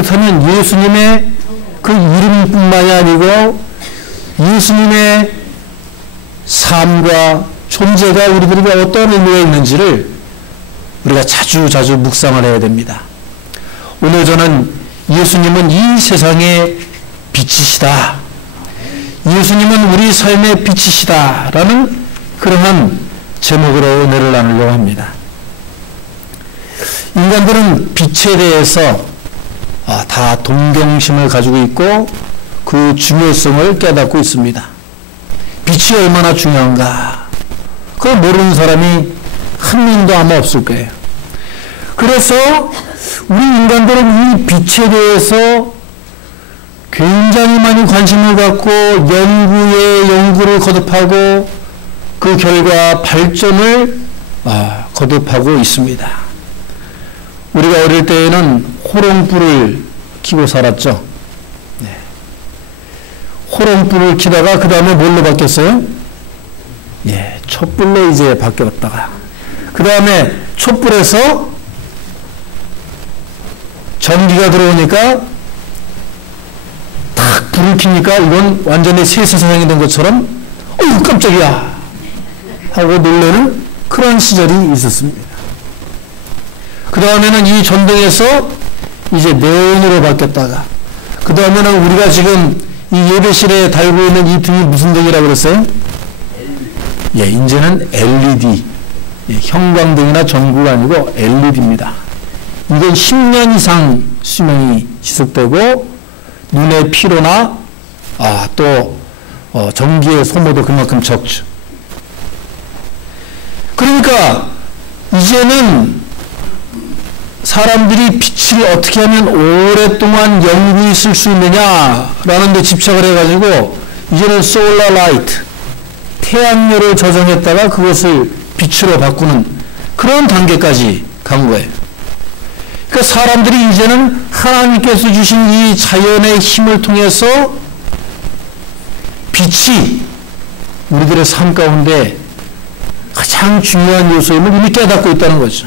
그렇다면 예수님의 그 이름뿐만이 아니고 예수님의 삶과 존재가 우리들에게 어떤 의미가 있는지를 우리가 자주 묵상을 해야 됩니다. 오늘 저는 예수님은 이 세상의 빛이시다. 예수님은 우리 삶의 빛이시다. 라는 그러한 제목으로 은혜를 나누려고 합니다. 인간들은 빛에 대해서 다 동경심을 가지고 있고 그 중요성을 깨닫고 있습니다. 빛이 얼마나 중요한가. 그걸 모르는 사람이 한 명도 아마 없을 거예요. 그래서 우리 인간들은 이 빛에 대해서 굉장히 많이 관심을 갖고 연구를 거듭하고 그 결과 발전을 거듭하고 있습니다. 우리가 어릴 때에는 호롱불을 켜고 살았죠. 네. 호롱불을 켜다가 그 다음에 뭘로 바뀌었어요? 예, 촛불로 이제 바뀌었다가 그 다음에 촛불에서 전기가 들어오니까 탁 불을 켜니까 이건 완전히 새 세상이 된 것처럼 어휴 깜짝이야 하고 놀라는 그런 시절이 있었습니다. 그 다음에는 이 전등에서 이제 네온으로 바뀌었다가 그 다음에는 우리가 지금 이 예배실에 달고 있는 이 등이 무슨 등이라고 그랬어요? 예, 이제는 LED, 예, 형광등이나 전구가 아니고 LED입니다. 이건 10년 이상 수명이 지속되고 눈의 피로나 또 전기의 소모도 그만큼 적죠. 그러니까 이제는 사람들이 빛을 어떻게 하면 오랫동안 연구했을 수 있느냐라는 데 집착을 해가지고 이제는 솔라 라이트, 태양열을 조정했다가 그것을 빛으로 바꾸는 그런 단계까지 간 거예요. 그러니까 사람들이 이제는 하나님께서 주신 이 자연의 힘을 통해서 빛이 우리들의 삶 가운데 가장 중요한 요소임을 이미 깨닫고 있다는 거죠.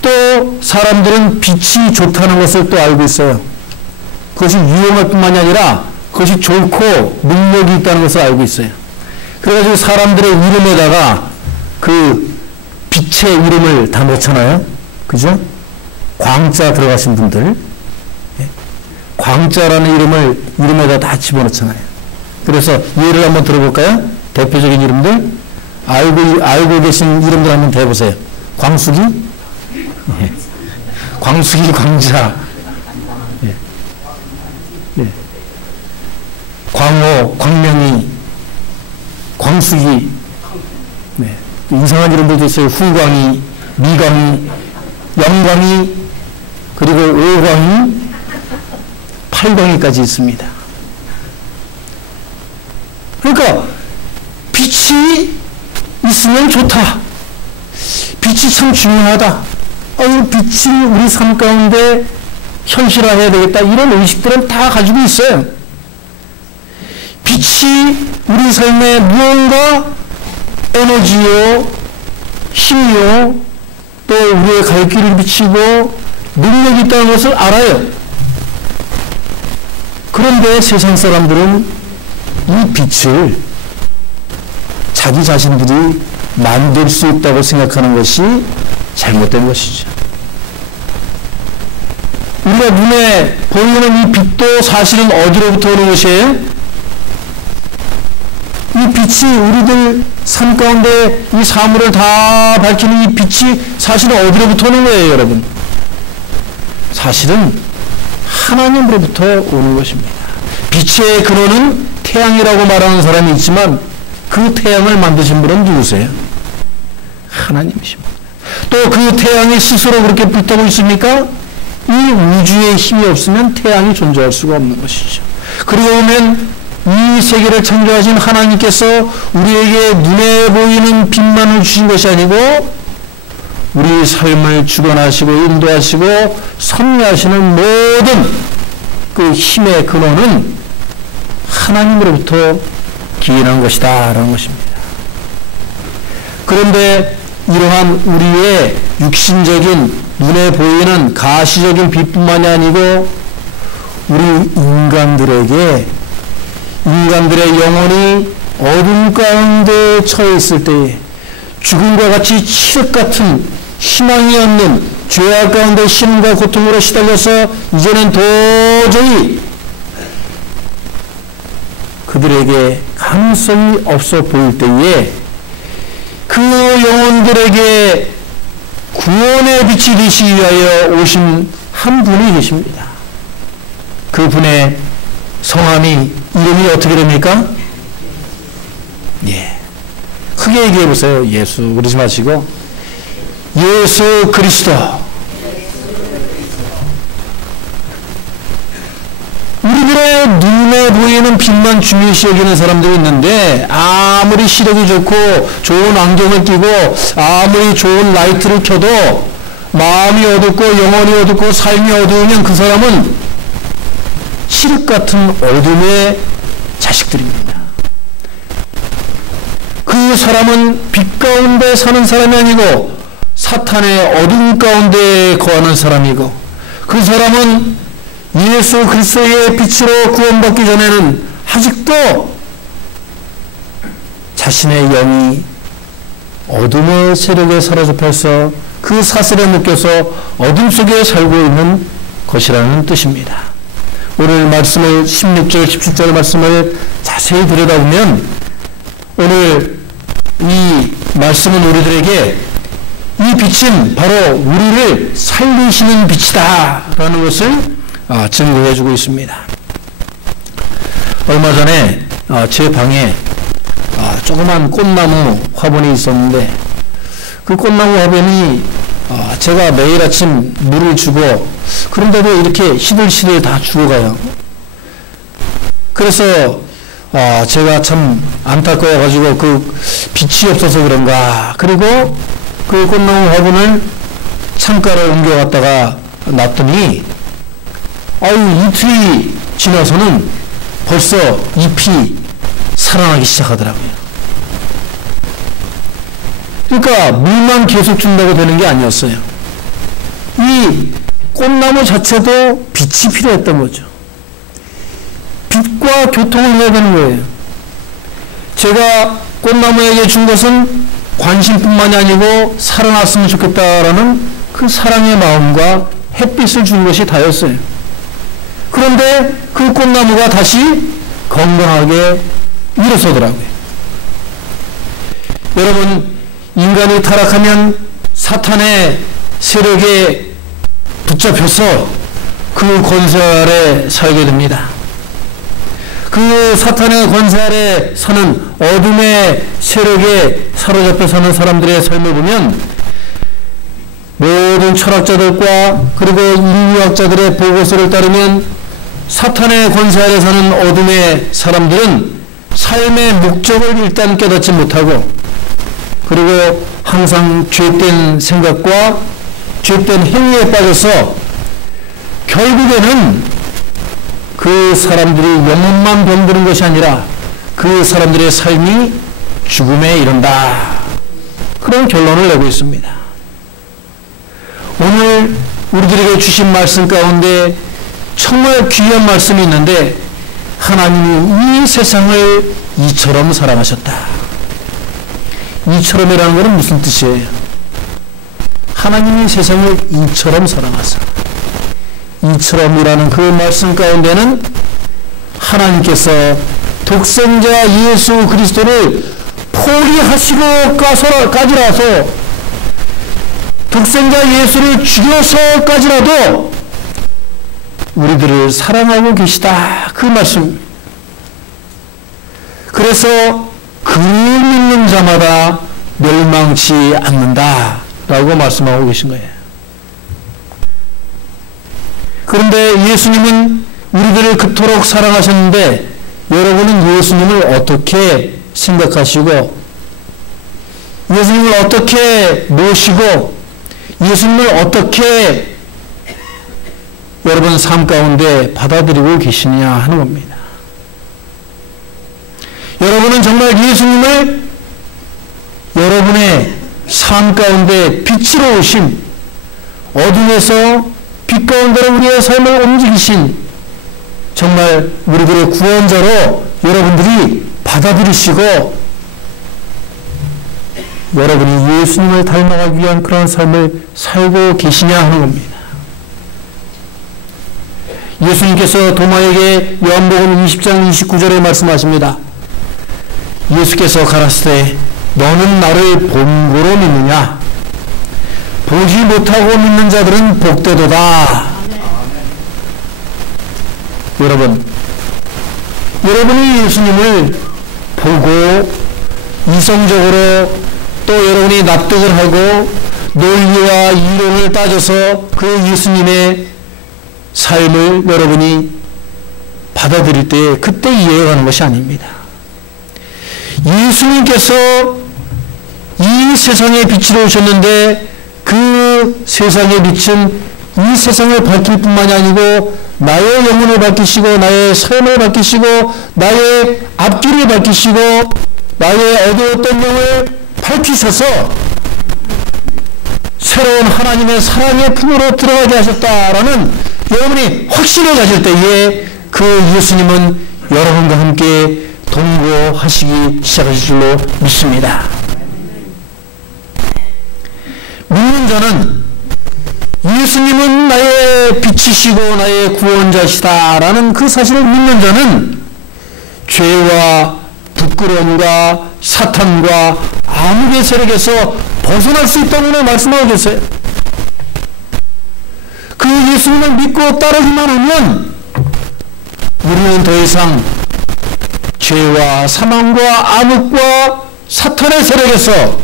또 사람들은 빛이 좋다는 것을 또 알고 있어요. 그것이 유용할 뿐만이 아니라 그것이 좋고 능력이 있다는 것을 알고 있어요. 그래가지고 사람들의 이름에다가 그 빛의 이름을 다 넣잖아요. 그죠? 광자 들어가신 분들. 광자라는 이름에다 다 집어넣잖아요. 그래서 예를 한번 들어볼까요? 대표적인 이름들. 알고 계신 이름들 한번 대보세요. 광숙이? 예. 광숙이, 광자. 예. 예. 광호, 광명이, 광숙이. 네. 이상한 이름들도 있어요. 후광이, 미광이, 영광이, 그리고 오광이, 팔광이까지 있습니다. 그러니까 빛이 있으면 좋다. 빛이 참 중요하다. 빛이 우리 삶 가운데 현실화해야 되겠다. 이런 의식들은 다 가지고 있어요. 빛이 우리 삶에 무언가 에너지요, 힘이요, 또 우리의 갈 길을 비치고 능력이 있다는 것을 알아요. 그런데 세상 사람들은 이 빛을 자기 자신들이 만들 수 있다고 생각하는 것이 잘못된 것이죠. 우리가 눈에 보이는 이 빛도 사실은 어디로부터 오는 것이에요? 이 빛이 우리들 삶 가운데 이 사물을 다 밝히는 이 빛이 사실은 어디로부터 오는 거예요, 여러분? 사실은 하나님으로부터 오는 것입니다. 빛의 근원은 태양이라고 말하는 사람이 있지만 그 태양을 만드신 분은 누구세요? 하나님이십니다. 또 그 태양이 스스로 그렇게 불타고 있습니까? 이 우주의 힘이 없으면 태양이 존재할 수가 없는 것이죠. 그러고 보면 이 세계를 창조하신 하나님께서 우리에게 눈에 보이는 빛만을 주신 것이 아니고 우리 삶을 주관하시고 인도하시고 섭리하시는 모든 그 힘의 근원은 하나님으로부터 기인한 것이다 라는 것입니다. 그런데 이러한 우리의 육신적인 눈에 보이는 가시적인 빛뿐만이 아니고 우리 인간들의 영혼이 어둠 가운데 처해 있을 때에 죽음과 같이 칠흑 같은 희망이 없는 죄악 가운데 신과 고통으로 시달려서 이제는 도저히 그들에게 가능성이 없어 보일 때에 그 영혼들에게 구원의 빛이 되시기 위하여 오신 한 분이 계십니다. 그 분의 성함이, 이름이 어떻게 됩니까? 예. 크게 얘기해 보세요. 예수 그러지 마시고 예수 그리스도. 우리들의 눈에 보이는 빛만 중요시 여기는 사람들이 있는데 아무리 시력이 좋고 좋은 안경을 끼고 아무리 좋은 라이트를 켜도 마음이 어둡고 영혼이 어둡고 삶이 어두우면 그 사람은 칠흑 같은 어둠의 자식들입니다. 그 사람은 빛 가운데 사는 사람이 아니고 사탄의 어둠 가운데 거하는 사람이고 그 사람은 예수 그리스도의 빛으로 구원받기 전에는 아직도 자신의 영이 어둠의 세력에 사로잡혀서 그 사슬에 묶여서 어둠 속에 살고 있는 것이라는 뜻입니다. 오늘 말씀을 16절 17절 말씀을 자세히 들여다보면 오늘 이 말씀은 우리들에게 이 빛은 바로 우리를 살리시는 빛이다 라는 것을 증거해 주고 있습니다. 얼마 전에 제 방에 조그만 꽃나무 화분이 있었는데 그 꽃나무 화분이 제가 매일 아침 물을 주고 그런데도 이렇게 시들시들 다 죽어가요. 그래서 제가 참 안타까워가지고 그 빛이 없어서 그런가, 그리고 그 꽃나무 화분을 창가로 옮겨갔다가 놨더니 이틀이 지나서는 벌써 잎이 살아나기 시작하더라고요. 그러니까 물만 계속 준다고 되는 게 아니었어요. 이 꽃나무 자체도 빛이 필요했던 거죠. 빛과 교통을 해야 되는 거예요. 제가 꽃나무에게 준 것은 관심뿐만이 아니고 살아났으면 좋겠다라는 그 사랑의 마음과 햇빛을 준 것이 다였어요. 그런데 그 꽃나무가 다시 건강하게 일어서더라고요. 여러분, 인간이 타락하면 사탄의 세력에 붙잡혀서 그 권세 아래 살게 됩니다. 그 사탄의 권세 아래 사는 어둠의 세력에 사로잡혀 사는 사람들의 삶을 보면 모든 철학자들과 그리고 인류학자들의 보고서를 따르면 사탄의 권세 아래 사는 어둠의 사람들은 삶의 목적을 일단 깨닫지 못하고 그리고 항상 죄된 생각과 죄된 행위에 빠져서 결국에는 그 사람들이 영혼만 병드는 것이 아니라 그 사람들의 삶이 죽음에 이른다. 그런 결론을 내고 있습니다. 오늘 우리들에게 주신 말씀 가운데 정말 귀한 말씀이 있는데 하나님이 이 세상을 이처럼 사랑하셨다. 이처럼이라는 것은 무슨 뜻이에요? 하나님이 세상을 이처럼 사랑하사. 이처럼이라는 그 말씀 가운데는 하나님께서 독생자 예수 그리스도를 포기하시고까지라서 독생자 예수를 죽여서까지라도 우리들을 사랑하고 계시다. 그 말씀. 그래서 그 믿는 자마다 멸망치 않는다 라고 말씀하고 계신 거예요. 그런데 예수님은 우리들을 그토록 사랑하셨는데 여러분은 예수님을 어떻게 생각하시고 예수님을 어떻게 모시고 예수님을 어떻게 여러분 삶 가운데 받아들이고 계시느냐 하는 겁니다. 여러분은 정말 예수님을 여러분의 삶 가운데 빛으로 오신 어둠에서 빛 가운데로 우리의 삶을 움직이신 정말 우리들의 구원자로 여러분들이 받아들이시고 여러분이 예수님을 닮아가기 위한 그런 삶을 살고 계시냐 하는 겁니다. 예수님께서 도마에게 요한복음 20장 29절에 말씀하십니다. 예수께서 가라사대 너는 나를 본고로 믿느냐? 보지 못하고 믿는 자들은 복되도다. 여러분이 예수님을 보고 이성적으로 또 여러분이 납득을 하고 논리와 이론을 따져서 그 예수님의 삶을 여러분이 받아들일 때 그때 이해가 가는 것이 아닙니다. 예수님께서 이 세상에 빛으로 오셨는데 그 세상의 빛은 이 세상을 밝힐 뿐만이 아니고 나의 영혼을 밝히시고 나의 삶을 밝히시고 나의 앞길을 밝히시고 나의 어두웠던 영을 밝히셔서 새로운 하나님의 사랑의 품으로 들어가게 하셨다라는 여러분이 확신을 가질 때에 그 예수님은 여러분과 함께 동거하시기 시작하실 줄로 믿습니다. 믿는 자는 예수님은 나의 빛이시고 나의 구원자시다라는 그 사실을 믿는 자는 죄와 부끄러움과 사탄과 암흑의 세력에서 벗어날 수 있다고 말씀하고 계세요. 그 예수님을 믿고 따르기만 하면 우리는 더 이상 죄와 사망과 암흑과 사탄의 세력에서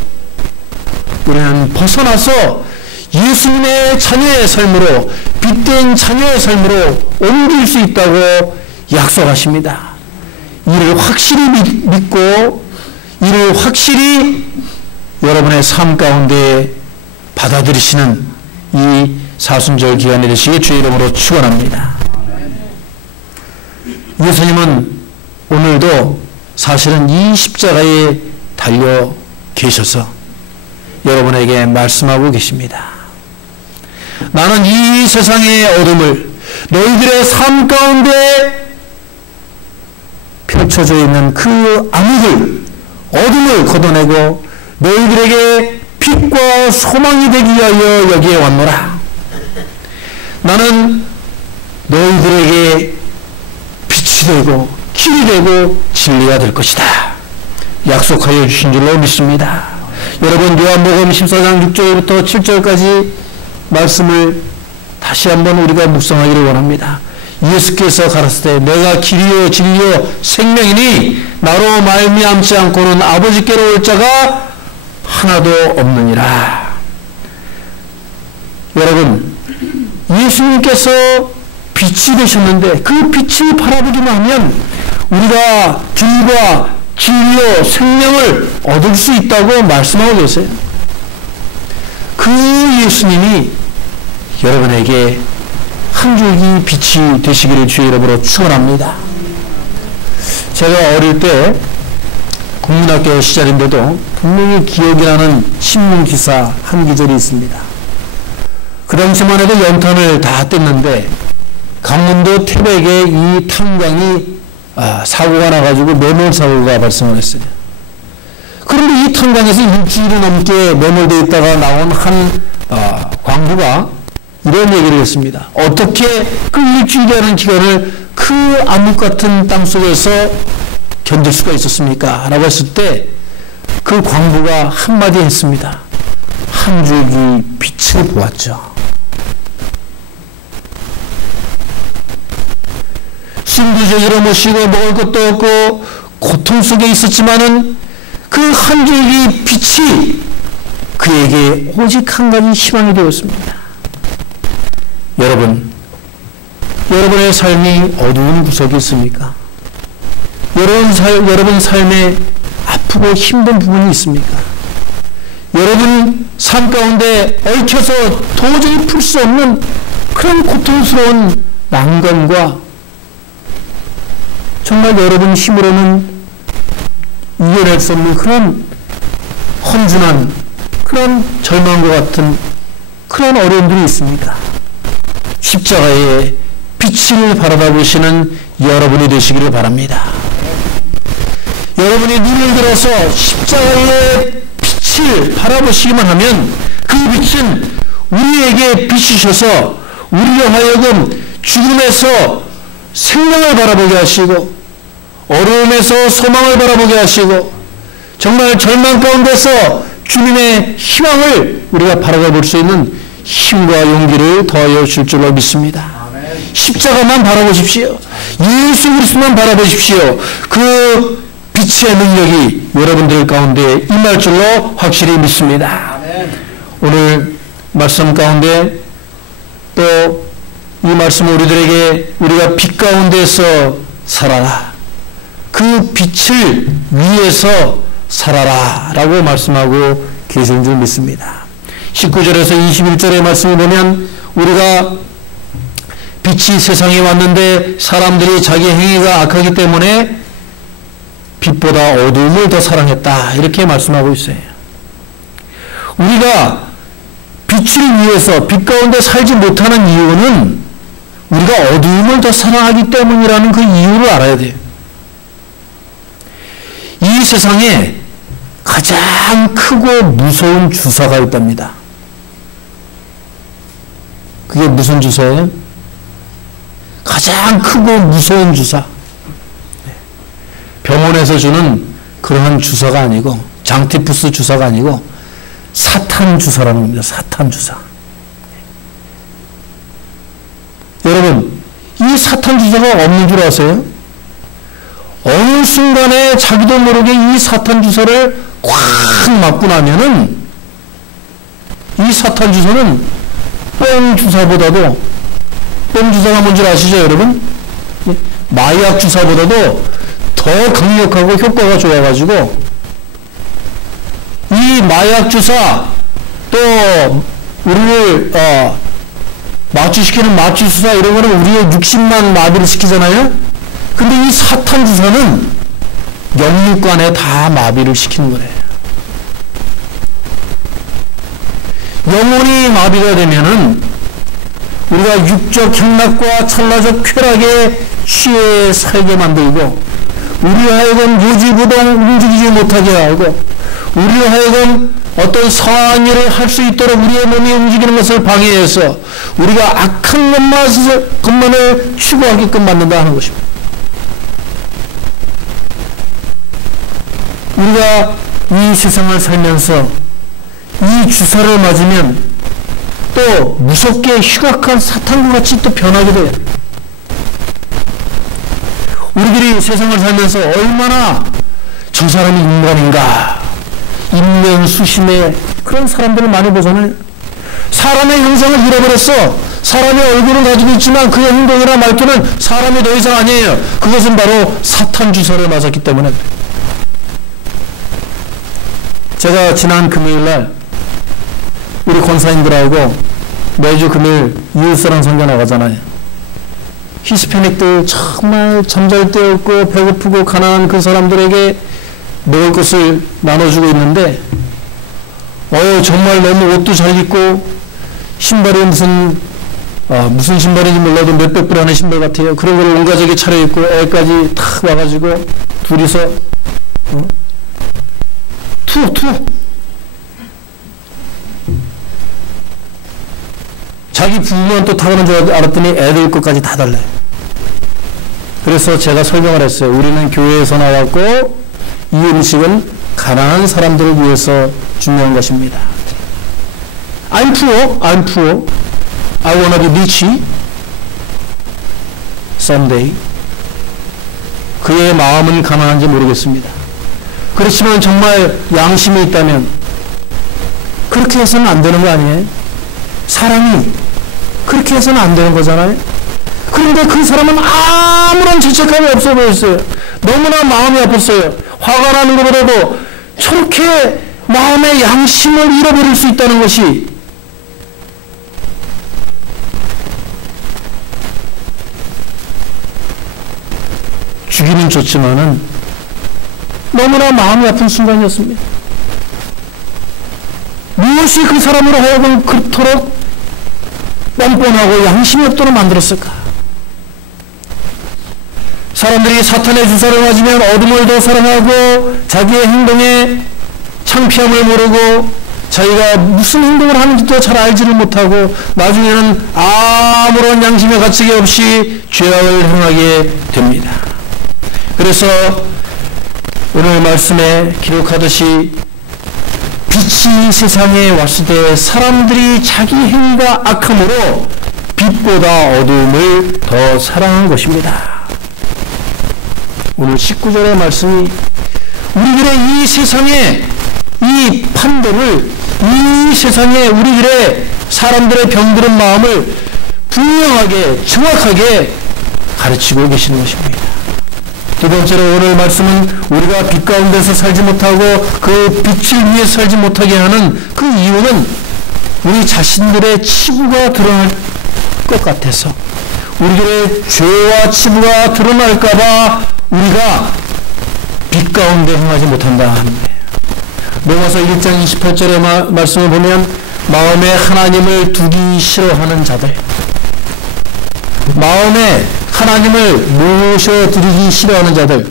우리는 벗어나서 예수님의 자녀의 삶으로 빛된 자녀의 삶으로 옮길 수 있다고 약속하십니다. 이를 확실히 믿고 이를 확실히 여러분의 삶 가운데 받아들이시는 이 사순절 기간이 되시길 주의 이름으로 축원합니다. 예수님은 오늘도 사실은 이 십자가에 달려 계셔서 여러분에게 말씀하고 계십니다. 나는 이 세상의 어둠을 너희들의 삶 가운데 펼쳐져 있는 그 암흑을 어둠을 걷어내고 너희들에게 빛과 소망이 되기 위하여 여기에 왔노라. 나는 너희들에게 빛이 되고 길이 되고 진리가 될 것이다. 약속하여 주신 줄로 믿습니다. 여러분 요한복음 14장 6절부터 7절까지 말씀을 다시 한번 우리가 묵상하기를 원합니다. 예수께서 가라사대 내가 길이요 진리요 생명이니 나로 말미암지 않고는 아버지께로 올 자가 하나도 없느니라. 여러분 예수님께서 빛이 되셨는데 그 빛을 바라보기만 하면 우리가 길과 진리요 생명을 얻을 수 있다고 말씀하고 계세요. 그 예수님이 여러분에게 한 줄기 빛이 되시기를 주의 이름으로 축원합니다. 제가 어릴 때 국민학교 시절인데도 분명히 기억이 나는 신문 기사 한 구절이 있습니다. 그 당시만 해도 연탄을 다 뗐는데 강원도 태백에 이 탄광이 사고가 나가지고 매몰 사고가 발생을 했어요. 그런데 이 탄광에서 일주일이 넘게 매몰되어 있다가 나온 한 광부가 이런 얘기를 했습니다. 어떻게 그 일주일이라는 기간을 그 암흑 같은 땅 속에서 견딜 수가 있었습니까? 라고 했을 때 그 광부가 한마디 했습니다. 한 줄기 빛을 보았죠. 숨도 제대로 못 쉬고 먹을 것도 없고 고통 속에 있었지만은 그 한 줄기 빛이 그에게 오직 한 가지 희망이 되었습니다. 여러분의 삶이 어두운 구석이 있습니까? 여러분 삶에 아프고 힘든 부분이 있습니까? 여러분 삶 가운데 얽혀서 도저히 풀 수 없는 그런 고통스러운 난관과 정말 여러분 힘으로는 이겨낼 수 없는 그런 험준한 그런 절망과 같은 그런 어려움들이 있습니다. 십자가의 빛을 바라다 보시는 여러분이 되시기를 바랍니다. 여러분이 눈을 들어서 십자가의 빛을 바라보시기만 하면 그 빛은 우리에게 비추셔서 우리로 하여금 죽음에서 생명을 바라보게 하시고 어려움에서 소망을 바라보게 하시고 정말 절망 가운데서 주님의 희망을 우리가 바라봐 볼 수 있는 힘과 용기를 더하여 줄 줄로 믿습니다. 십자가만 바라보십시오. 예수 그리스도만 바라보십시오. 그 빛의 능력이 여러분들 가운데 임할 줄로 확실히 믿습니다. 오늘 말씀 가운데 또 이 말씀을 우리들에게 우리가 빛 가운데서 살아라. 그 빛을 위해서 살아라 라고 말씀하고 계신 줄 믿습니다. 19절에서 21절의 말씀을 보면 우리가 빛이 세상에 왔는데 사람들이 자기 행위가 악하기 때문에 빛보다 어두움을 더 사랑했다 이렇게 말씀하고 있어요. 우리가 빛을 위해서 빛 가운데 살지 못하는 이유는 우리가 어두움을 더 사랑하기 때문이라는 그 이유를 알아야 돼요. 이 세상에 가장 크고 무서운 주사가 있답니다. 그게 무슨 주사예요? 가장 크고 무서운 주사. 병원에서 주는 그러한 주사가 아니고 장티푸스 주사가 아니고 사탄 주사라는 겁니다. 사탄 주사. 여러분, 이 사탄 주사가 없는 줄 아세요? 어느 순간에 자기도 모르게 이 사탄 주사를 꽉 맞고 나면은 이 사탄 주사는 뽕 주사보다도 뽕 주사가 뭔지 아시죠, 여러분? 마약 주사보다도 더 강력하고 효과가 좋아가지고 이 마약 주사 또 우리를 마취시키는 마취 주사 이런 거는 우리의 육신만 마비를 시키잖아요. 근데 이 사탄 주사는 영육관에 다 마비를 시키는 거래요. 영혼이 마비가 되면은 우리가 육적 향락과 찰나적 쾌락에 취해 살게 만들고 우리 하여금 요지부동 움직이지 못하게 하고 우리 하여금 어떤 선한 일을 할 수 있도록 우리의 몸이 움직이는 것을 방해해서 우리가 악한 것만을 추구하게끔 만든다 하는 것입니다. 우리가 이 세상을 살면서 이 주사를 맞으면 또 무섭게 흉악한 사탄과 같이 또 변하게 돼요. 우리들이 세상을 살면서 얼마나 저 사람이 인간인가 인면수심의 그런 사람들을 많이 보잖아요. 사람의 형상을 잃어버렸어. 사람의 얼굴을 가지고 있지만 그의 행동이나 말투는 사람이 더 이상 아니에요. 그것은 바로 사탄 주사를 맞았기 때문에 그래요. 제가 지난 금요일날 우리 권사님들하고 매주 금요일 이웃사랑 선교 나가잖아요. 히스패닉들 정말 잠잘데 없고 배고프고 가난한 그 사람들에게 먹을 것을 나눠주고 있는데 정말 너무 옷도 잘 입고 신발이 무슨 신발인지 몰라도 몇백 불 하는 신발 같아요. 그런 걸 온 가족이 차려입고 애까지 탁 와가지고 둘이서 투 자기 부부만 또 타고난 줄 알았더니 애들 것까지 다 달라요. 그래서 제가 설명을 했어요. 우리는 교회에서 나왔고 이 음식은 가난한 사람들을 위해서 준비한 것입니다. I'm poor. I wanna be rich someday. 그의 마음은 가난한지 모르겠습니다. 그렇지만 정말 양심이 있다면 그렇게 해서는 안 되는 거 아니에요? 사람이 그렇게 해서는 안 되는 거잖아요. 그런데 그 사람은 아무런 죄책감이 없어 보였어요. 너무나 마음이 아팠어요. 화가 나는 것보다도 저렇게 마음의 양심을 잃어버릴 수 있다는 것이 주기는 좋지만은 너무나 마음이 아픈 순간이었습니다. 무엇이 그 사람으로 하여금 그토록 뻔뻔하고 양심이 없도록 만들었을까? 사람들이 사탄의 주사를 맞으면 어둠을 더 사랑하고 자기의 행동에 창피함을 모르고 자기가 무슨 행동을 하는지도 잘 알지를 못하고 나중에는 아무런 양심의 가책이 없이 죄악을 행하게 됩니다. 그래서 오늘 말씀에 기록하듯이 빛이 세상에 왔을 때 사람들이 자기 행위가 악함으로 빛보다 어두움을 더 사랑한 것입니다. 오늘 19절의 말씀이 우리들의 이 세상에 이 판도를 이 세상에 우리들의 사람들의 병들은 마음을 분명하게 정확하게 가르치고 계시는 것입니다. 두 번째로 오늘 말씀은 우리가 빛 가운데서 살지 못하고 그 빛을 위해 살지 못하게 하는 그 이유는 우리 자신들의 치부가 드러날 것 같아서 우리들의 죄와 치부가 드러날까봐 우리가 빛 가운데 행하지 못한다 합니다. 로마서 1장 28절의 말씀을 보면 마음에 하나님을 두기 싫어하는 자들, 마음에 하나님을 모셔드리기 싫어하는 자들,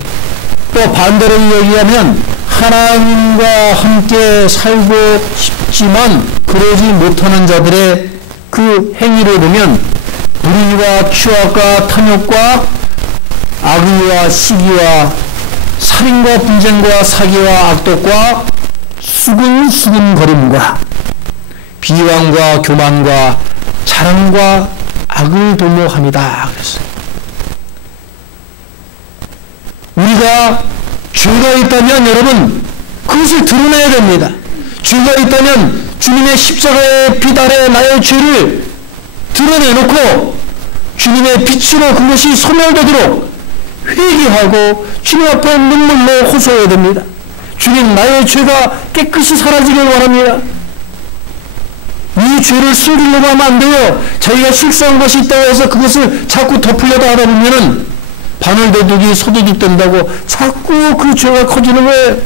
또 반대로 이야기하면 하나님과 함께 살고 싶지만 그러지 못하는 자들의 그 행위를 보면 불의와 추악과 탐욕과 악의와 시기와 살인과 분쟁과 사기와 악독과 수근수근거림과 비방과 교만과 자랑과 악을 도모함이다. 그랬어요. 우리가 죄가 있다면 여러분 그것을 드러내야 됩니다. 죄가 있다면 주님의 십자가의 빛 아래 나의 죄를 드러내놓고 주님의 빛으로 그것이 소멸되도록 회개하고 주님 앞에 눈물로 호소해야 됩니다. 주님, 나의 죄가 깨끗이 사라지길 원합니다. 이 죄를 숨기려고 하면 안 돼요. 자기가 실수한 것이 있다고 해서 그것을 자꾸 덮으려다 하다 보면은 바늘도둑이 소도둑 된다고 자꾸 그 죄가 커지는 거예요.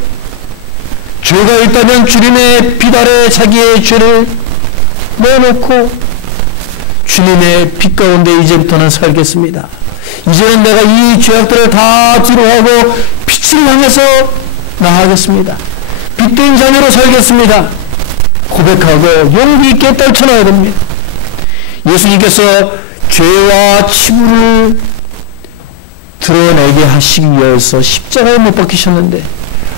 죄가 있다면 주님의 빛 아래 자기의 죄를 내놓고 주님의 빛 가운데 이제부터는 살겠습니다. 이제는 내가 이 죄악들을 다 뒤로하고 빛을 향해서 나아가겠습니다. 빛된 자녀로 살겠습니다. 고백하고 용기 있게 떨쳐놔야 됩니다. 예수님께서 죄와 치부를 드러내게 하시기 위해서 십자가에 못 박히셨는데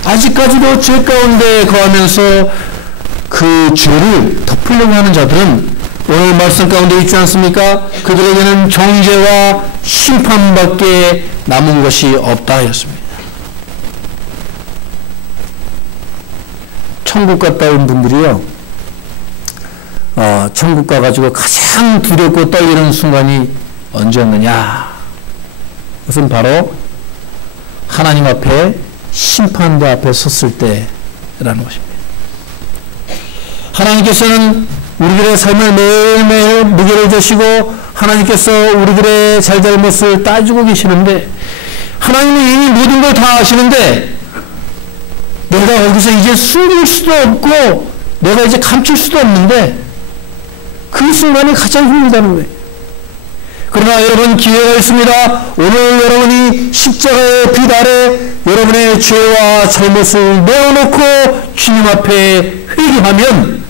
아직까지도 죄 가운데 거하면서 그 죄를 덮으려고 하는 자들은 오늘 말씀 가운데 있지 않습니까? 그들에게는 정죄와 심판밖에 남은 것이 없다 하였습니다. 천국 갔다 온 분들이요, 천국 가가지고 가장 두렵고 떨리는 순간이 언제였느냐? 그것은 바로 하나님 앞에 심판대 앞에 섰을 때라는 것입니다. 하나님께서는 우리들의 삶을 매일매일 무게를 주시고 하나님께서 우리들의 잘잘못을 따지고 계시는데 하나님은 이미 모든 걸 다 아시는데 내가 여기서 이제 숨길 수도 없고 내가 이제 감출 수도 없는데 그 순간이 가장 힘들다는 거예요. 그러나 여러분 기회가 있습니다. 오늘 여러분이 십자가의 빛 아래 여러분의 죄와 잘못을 내어놓고 주님 앞에 회개하면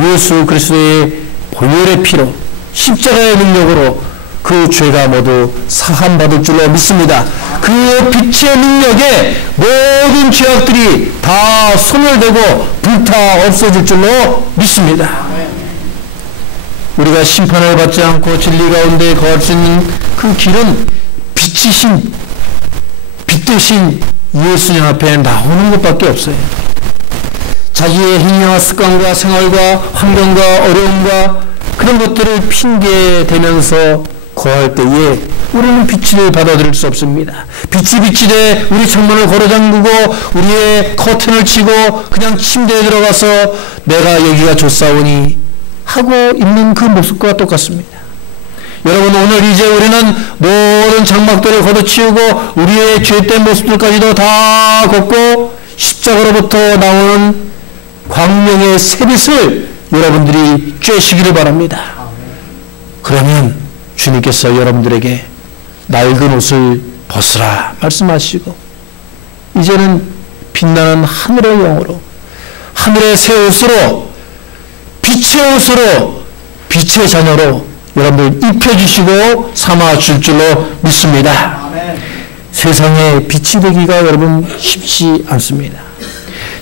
예수 그리스도의 보혈의 피로 십자가의 능력으로 그 죄가 모두 사함받을 줄로 믿습니다. 그 빛의 능력에 모든 죄악들이 다 소멸되고 불타 없어질 줄로 믿습니다. 우리가 심판을 받지 않고 진리 가운데 거할 수 있는 그 길은 빛이신, 빛 대신 예수님 앞에 나오는 것밖에 없어요. 자기의 행위와 습관과 생활과 환경과 어려움과 그런 것들을 핑계대면서 거할 때에 우리는 빛을 받아들일 수 없습니다. 빛이 비치되 우리 창문을 걸어잠그고 우리의 커튼을 치고 그냥 침대에 들어가서 내가 여기가 좋사오니 하고 있는 그 모습과 똑같습니다. 여러분 오늘 이제 우리는 모든 장막들을 걷어치우고 우리의 죄된 모습들까지도 다 걷고 십자가로부터 나오는 광명의 새빛을 여러분들이 쬐시기를 바랍니다. 그러면 주님께서 여러분들에게 낡은 옷을 벗으라 말씀하시고 이제는 빛나는 하늘의 영으로 하늘의 새 옷으로 빛의 옷으로 빛의 자녀로 여러분들 입혀주시고 삼아줄 줄로 믿습니다. 아멘. 세상에 빛이 되기가 여러분 쉽지 않습니다.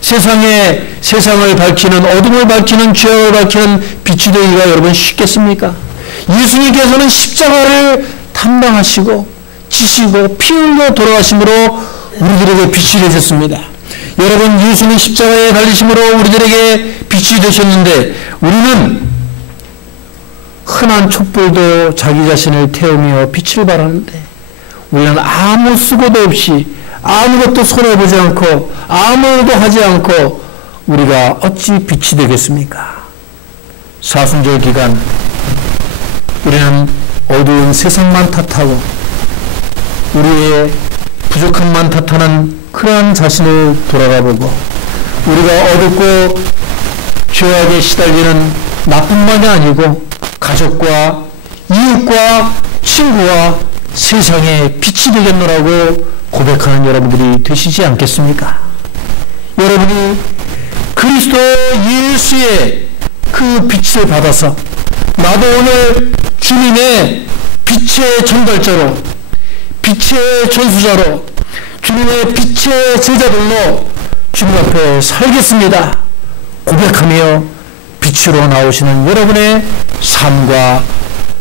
세상을 밝히는 어둠을 밝히는 죄악을 밝히는 빛이 되기가 여러분 쉽겠습니까? 예수님께서는 십자가를 담당하시고 지시고 피 흘려 돌아가심으로 우리들에게 빛이 되셨습니다. 여러분 예수님 십자가에 달리심으로 우리들에게 빛이 되셨는데 우리는 흔한 촛불도 자기 자신을 태우며 빛을 발하는데 우리는 아무 수고도 없이 아무것도 손해보지 않고 아무것도 하지 않고 우리가 어찌 빛이 되겠습니까? 사순절 기간 우리는 어두운 세상만 탓하고 우리의 부족함만 탓하는 그러한 자신을 돌아가보고 우리가 어둡고 죄악에 시달리는 나뿐만이 아니고 가족과 이웃과 친구와 세상에 빛이 되겠노라고 고백하는 여러분들이 되시지 않겠습니까? 여러분이 그리스도 예수의 그 빛을 받아서 나도 오늘 주님의 빛의 전달자로 빛의 전수자로 주님의 빛의 제자들로 주님 앞에 살겠습니다 고백하며 빛으로 나오시는 여러분의 삶과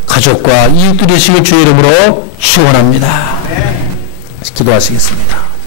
가족과 이웃들이 되시길 주의 이름으로 축원합니다. 기도하시겠습니다.